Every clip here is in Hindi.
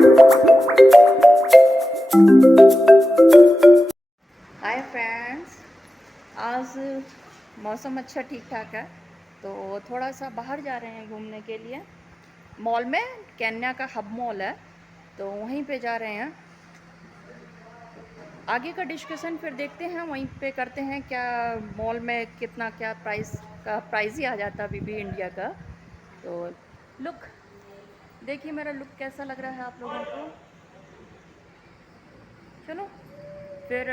हाय फ्रेंड्स, आज मौसम अच्छा ठीक ठाक है तो थोड़ा सा बाहर जा रहे हैं घूमने के लिए। मॉल में केन्या का हब मॉल है तो वहीं पे जा रहे हैं। आगे का डिस्कशन फिर देखते हैं, वहीं पे करते हैं क्या मॉल में कितना क्या प्राइस ही आ जाता अभी भी इंडिया का। तो लुक देखिए, मेरा लुक कैसा लग रहा है आप लोगों को। चलो फिर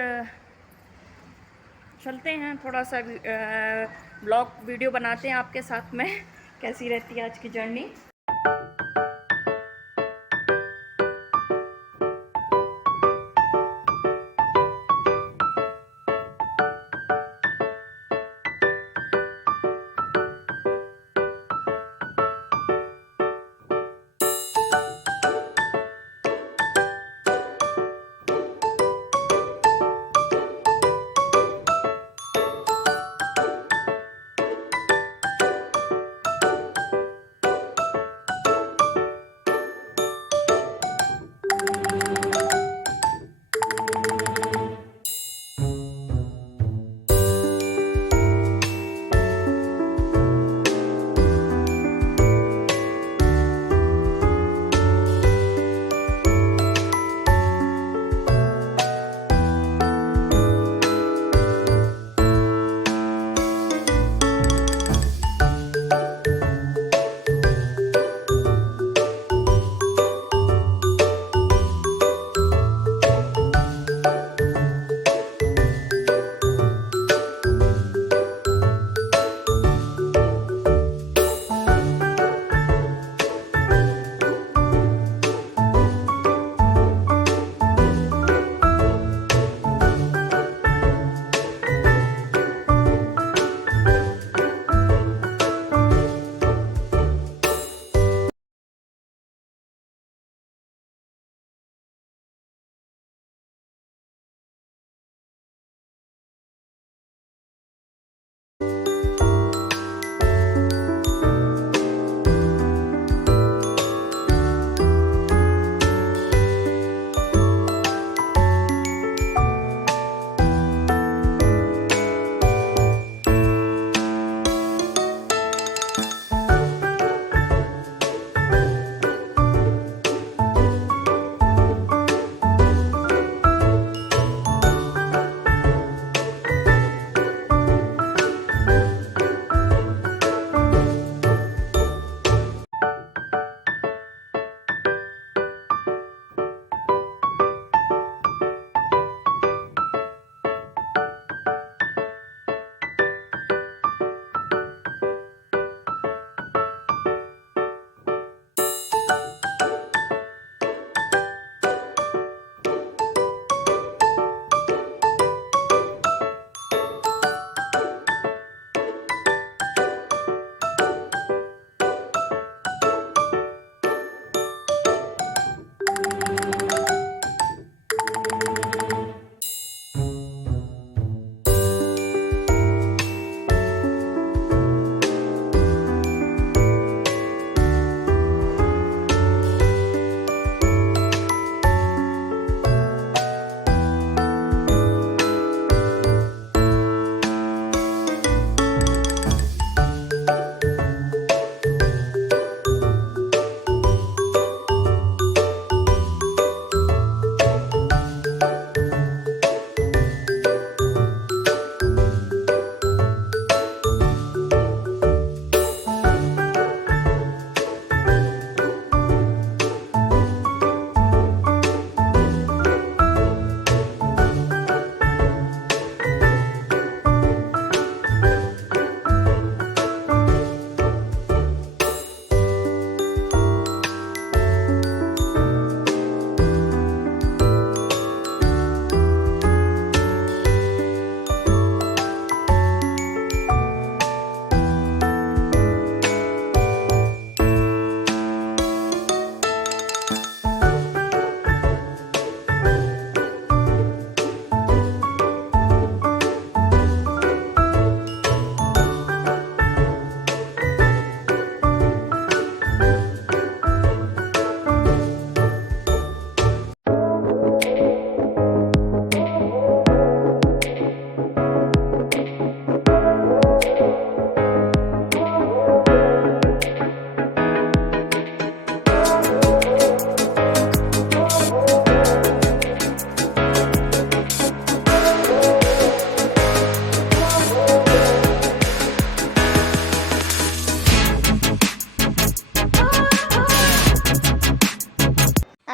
चलते हैं, थोड़ा सा ब्लॉग वीडियो बनाते हैं आपके साथ में कैसी रहती है आज की जर्नी।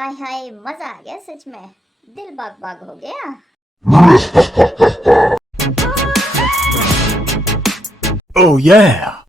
आय हाय मजा आ गया सच में, दिल बाग बाग हो गया। Oh yeah!